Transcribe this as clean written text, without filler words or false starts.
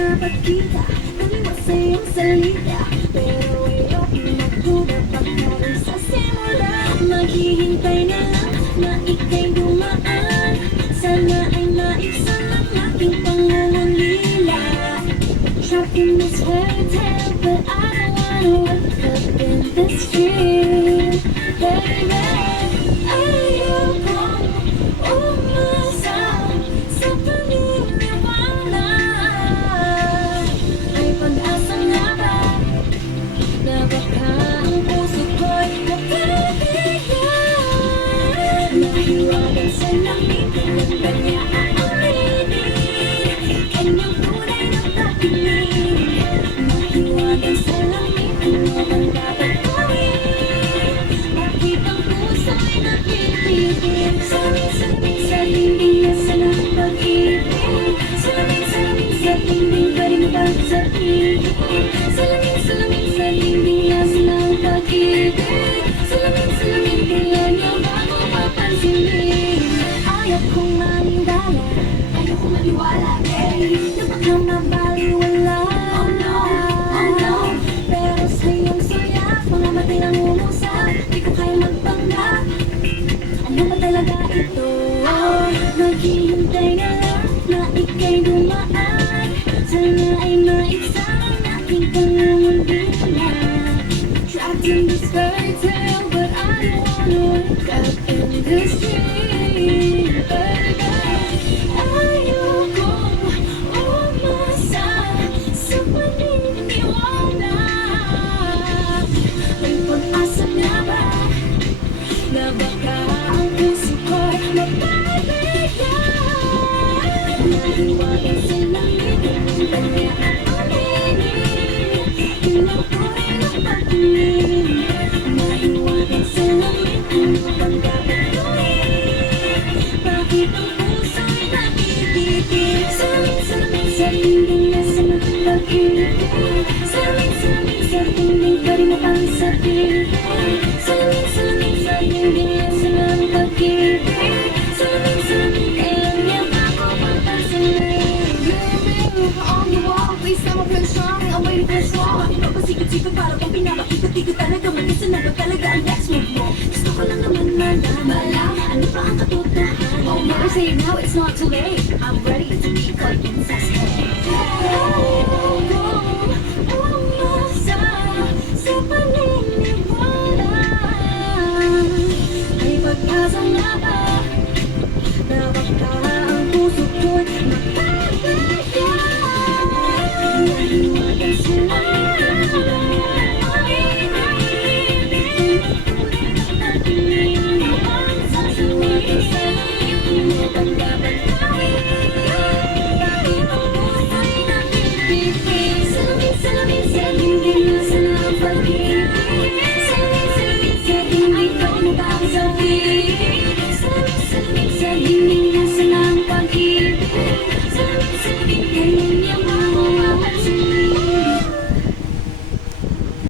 napagkita, kaliwa sa iyong salita. Pero ayoko magduda pagkaroon sa simula. Maghihintay na lang na ika'y dumaan. Sana ay naibsan ang aking pangungulila. Trapped in this fairy tale, but I don't wanna wake up in this dream, baby. Ayokong umasa sa paniniwala. Ay pag-asa nga ba na baka ang puso ko'y mapagbigyan? Nahiwagan sa langit, kailan ba niya aaminin kanyang tunay na pag-ibig? Nahiwagan sa langit, ano bang dapat gawin? Bakit ang puso'y nakikinig? Salaming sa dingding nasa ng pag-ibig. Salaming sa dingding pa rin ba sa ibig? Salaming sa dingding nasa ng pag-ibig. Salaming kailan niya bago papansinin? Ayaw kong maniwala, ayaw kong maniwala, na baka mabaliwala. Oh no, oh no. Pero sa iyong suya, mga matay nang umusap, di ko kaya magpanggap. Ano ba talaga ito? Naghihintay na lang na ika'y dumaan. Sana ay maibsan ang aking pangungulila. Trapped in this fairy tale, but I don't wanna wake up in this dream, baby. Ayokong umasa sa paniniwala. May pag-asa nga ba na baka ang puso ko'y mapagbigyan? Nahiwagan sa langit, kailan ba niya aaminin kanyang tunay na pag-ibig? Nahiwagan sa langit, ano bang dapat gawin? Bakit ang puso'y nakibigil? Salaming sa dingding nasa ng pag-ibig. Salaming sa dingding pa rin ang sabihin. Salaming sa dingding nasa ng pag-ibig. Salaming kailan niya bago papansinin? Baby, on the wall, please tell my friend strong. I'm waiting for a song. Ipapasikot-sikot para bang pinapakikot-ikot talaga. Mag-isa na ba talaga ang next move mo? Gusto ko lang naman malaman ano ba ang katotohanan. Oh, never say it now, it's not too late. I'm ready to be caught in suspect. Ayokong umasa sa paniniwala. Ay pag-asa nga ba na baka ang puso ko'y